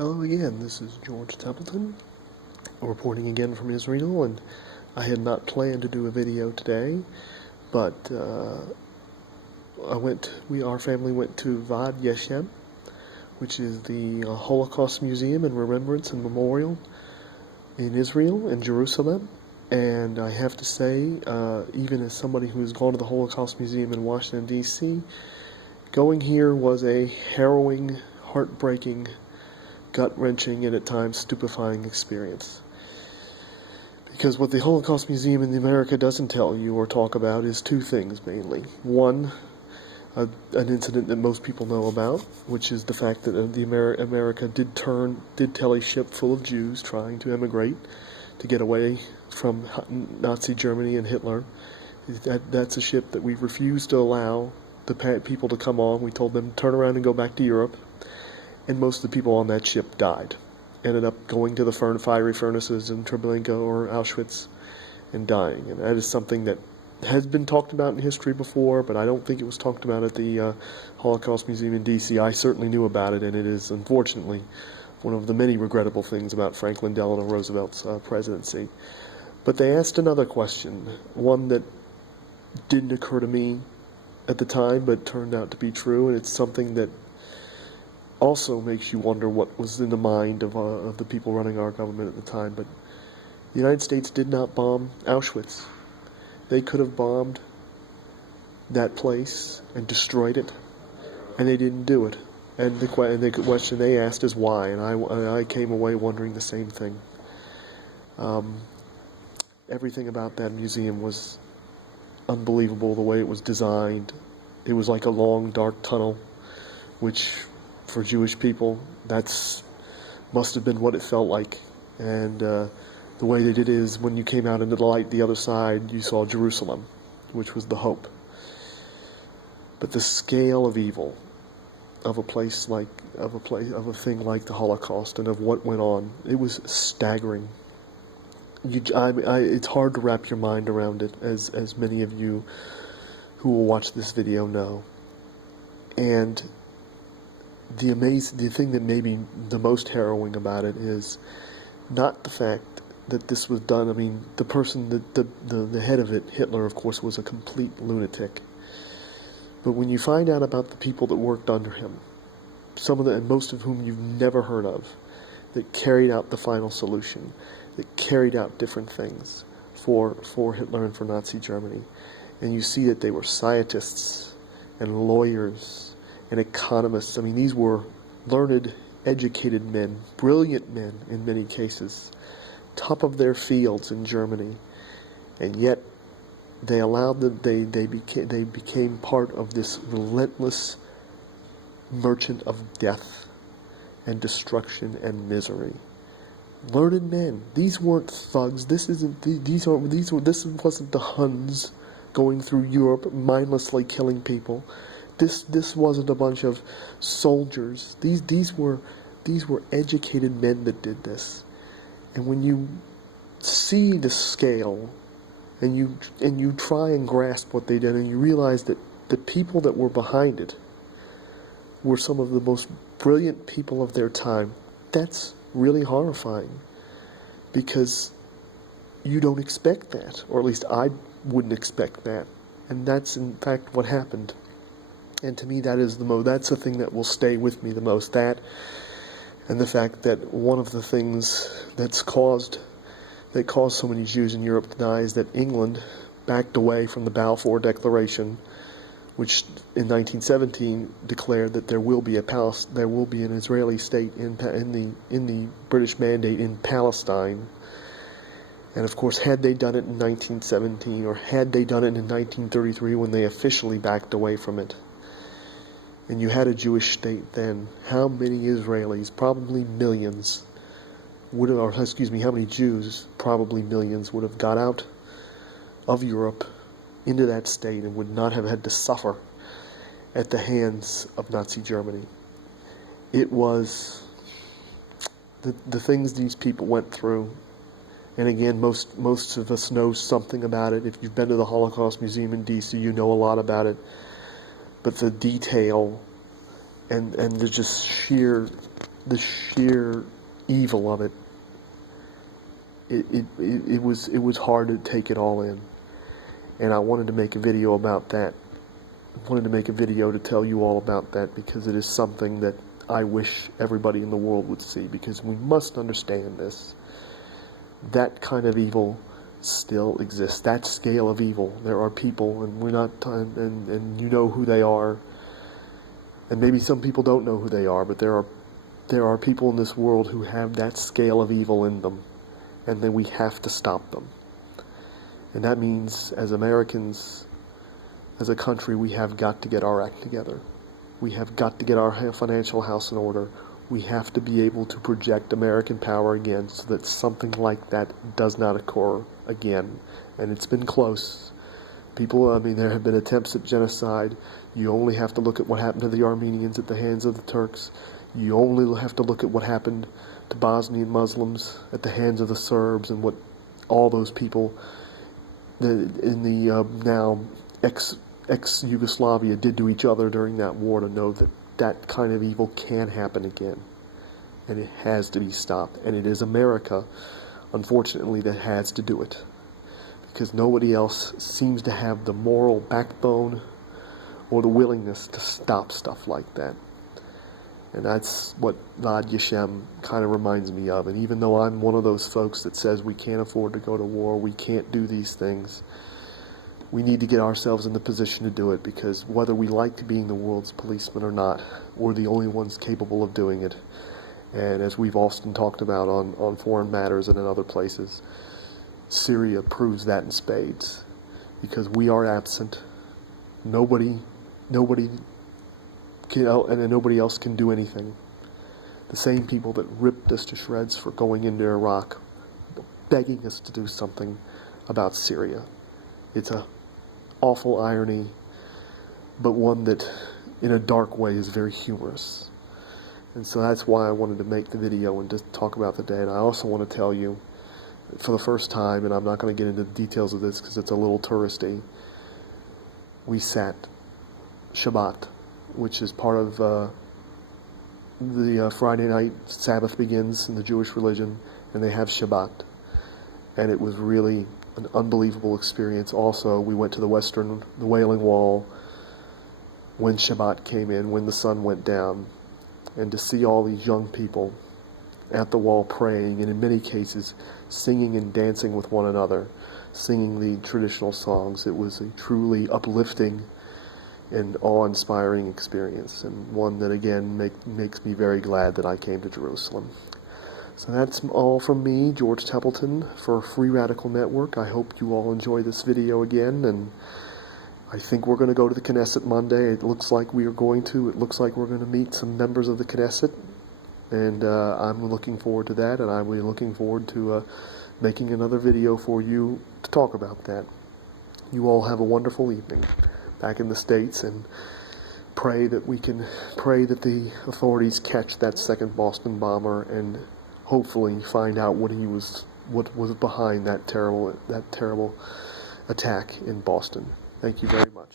Hello again, this is George Templeton, reporting again from Israel, and I had not planned to do a video today, but our family went to Yad Vashem, which is the Holocaust Museum and Remembrance and Memorial in Israel, in Jerusalem, and I have to say, even as somebody who's gone to the Holocaust Museum in Washington, D.C., going here was a harrowing, heartbreaking, gut-wrenching, and at times stupefying experience. Because what the Holocaust Museum in America doesn't tell you or talk about is two things mainly. One, an incident that most people know about, which is the fact that America did tell a ship full of Jews trying to emigrate to get away from Nazi Germany and Hitler. That's a ship that we refused to allow the people to come on. We told them to turn around and go back to Europe. And most of the people on that ship died. Ended up going to the fiery furnaces in Treblinka or Auschwitz and dying. And that is something that has been talked about in history before, but I don't think it was talked about at the Holocaust Museum in D.C. I certainly knew about it, and it is, unfortunately, one of the many regrettable things about Franklin Delano Roosevelt's presidency. But they asked another question, one that didn't occur to me at the time, but turned out to be true, and it's something that also makes you wonder what was in the mind of the people running our government at the time. But the United States did not bomb Auschwitz. They could have bombed that place and destroyed it, and they didn't do it. And the question they asked is why, and I came away wondering the same thing. Everything about that museum was unbelievable, the way it was designed. It was like a long, dark tunnel, which for Jewish people, must have been what it felt like. And the way they did it is when you came out into the light the other side, you saw Jerusalem, which was the hope. But the scale of evil of a thing like the Holocaust and of what went on, it was staggering. It's hard to wrap your mind around it, as many of you who will watch this video know. And the thing that may be the most harrowing about it is not the fact that this was done. I mean, the person, the head of it, Hitler, of course, was a complete lunatic. But when you find out about the people that worked under him, and most of whom you've never heard of, that carried out the final solution, that carried out different things for Hitler and for Nazi Germany, and you see that they were scientists and lawyers and economists. I mean, these were learned, educated men, brilliant men in many cases, top of their fields in Germany, and yet they allowed them. They became part of this relentless merchant of death and destruction and misery. Learned men. These weren't thugs. This wasn't the Huns going through Europe mindlessly killing people. This wasn't a bunch of soldiers. These were educated men that did this. And when you see the scale, and you try and grasp what they did, and you realize that the people that were behind it were some of the most brilliant people of their time, that's really horrifying. Because you don't expect that, or at least I wouldn't expect that. And that's in fact what happened. And to me, that's the thing that will stay with me the most. That, and the fact that one of the things that caused so many Jews in Europe to die is that England backed away from the Balfour Declaration, which in 1917 declared that there will be an Israeli state in the British Mandate in Palestine. And of course, had they done it in 1917, or had they done it in 1933 when they officially backed away from it, and you had a Jewish state then, how many Israelis, probably millions, how many Jews, probably millions, would have got out of Europe into that state and would not have had to suffer at the hands of Nazi Germany. It was the things these people went through. And again, most of us know something about it. If you've been to the Holocaust Museum in D.C., you know a lot about it. But the detail and the just sheer the sheer evil of it, it was hard to take it all in. And I wanted to make a video about that. I wanted to make a video to tell you all about that, because it is something that I wish everybody in the world would see, because we must understand this. That kind of evil still exists. That scale of evil. There are people, and we're not, and you know who they are. And maybe some people don't know who they are, but there are people in this world who have that scale of evil in them, and then we have to stop them. And that means, as Americans, as a country, we have got to get our act together. We have got to get our financial house in order. We have to be able to project American power again, so that something like that does not occur again. And it's been close. People, there have been attempts at genocide. You only have to look at what happened to the Armenians at the hands of the Turks. You only have to look at what happened to Bosnian Muslims at the hands of the Serbs, and what all those people in the now ex-Yugoslavia did to each other during that war, to know that that kind of evil can happen again. And it has to be stopped. And it is America, unfortunately, that has to do it. Because nobody else seems to have the moral backbone or the willingness to stop stuff like that. And that's what Yad Vashem kind of reminds me of. And even though I'm one of those folks that says we can't afford to go to war, we can't do these things, we need to get ourselves in the position to do it, because whether we like being the world's policeman or not, we're the only ones capable of doing it. And as we've often talked about on Foreign Matters and in other places, Syria proves that in spades. Because we are absent. Nobody can, and nobody else can do anything. The same people that ripped us to shreds for going into Iraq, begging us to do something about Syria. It's a awful irony, but one that, in a dark way, is very humorous. And so that's why I wanted to make the video and just talk about the day. And I also want to tell you, for the first time, and I'm not going to get into the details of this because it's a little touristy, we sat Shabbat, which is part of the Friday night Sabbath begins in the Jewish religion, and they have Shabbat. And it was really an unbelievable experience. Also, we went to the Wailing Wall when Shabbat came in, when the sun went down, and to see all these young people at the wall praying, and in many cases singing and dancing with one another, singing the traditional songs. It was a truly uplifting and awe-inspiring experience, and one that again makes me very glad that I came to Jerusalem. So that's all from me, George Templeton, for Free Radical Network. I hope you all enjoy this video again, and I think we're going to go to the Knesset Monday. It looks like we are going to. It looks like we're going to meet some members of the Knesset, and I'm looking forward to that, and I'm looking forward to making another video for you to talk about that. You all have a wonderful evening back in the States, and pray that the authorities catch that second Boston bomber and hopefully find out what was behind that terrible attack in Boston. Thank you very much.